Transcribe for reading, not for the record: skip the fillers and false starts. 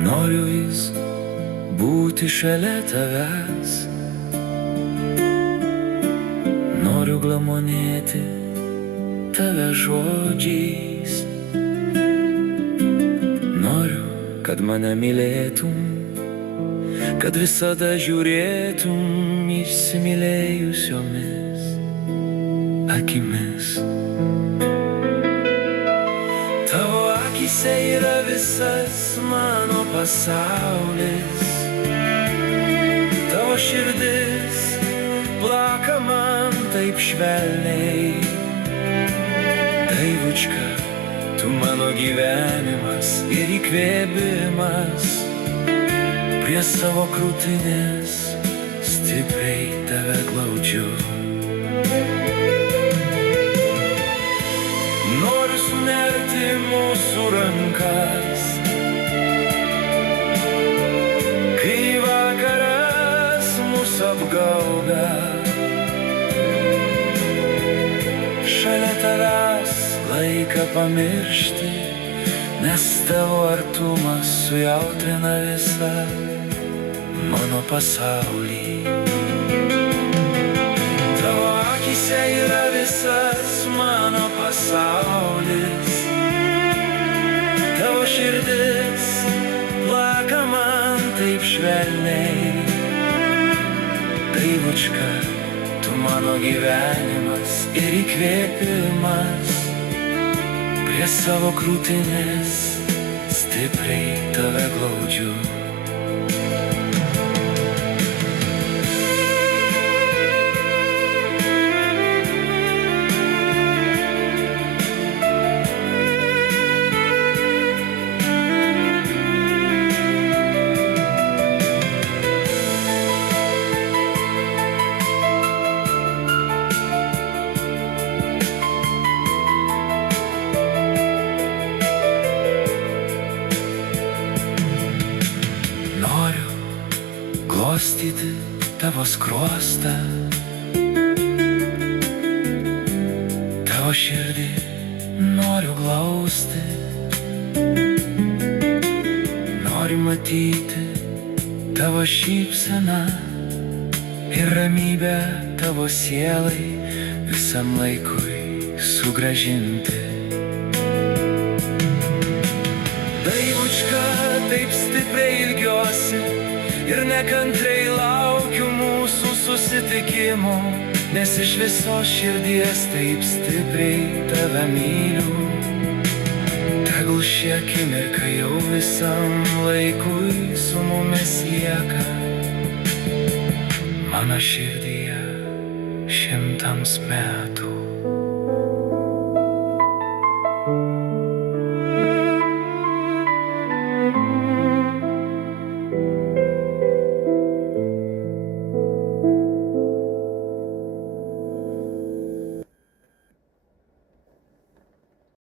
Noriu vis būti šalia tavęs, noriu glamonėti tave žodžiais, noriu, kad mane mylėtum, kad visada žiūrėtum įsimylėjusiomis akimis. Tavo akyse yra visas mano pasaulis, tavo širdis plaka man taip švelniai. Daivučka, tu mano gyvenimas ir įkvėpimas, prie savo krūtinės stipriai tave glaudžiu. Noriu sunerti mūsų rankas, kai vakaras mūsų apgaubia. Šalia tavęs laiką pamiršti, nes tavo artumas sujautrina visą mano pasaulį. Tavo akyse yra visas mano pasaulis, tavo širdis plaka man taip švelniai. Daivučka, tu mano gyvenimas ir įkvėpimas, prie savo krūtinės stipriai tave glaudžiu. Noriu glostyti tavo skruostą, tavo širdį noriu glausti, noriu matyti tavo šypseną ir ramybę tavo sielai visam laikui sugrąžinti. Daivučka, taip stipriai ilgiuosi ir nekantrai laukiu mūsų susitikimo, nes iš visos širdies taip stipriai tave myliu. Tegul ši akimirka jau visam laikui su mumis lieka, mano širdyje šimtams metų.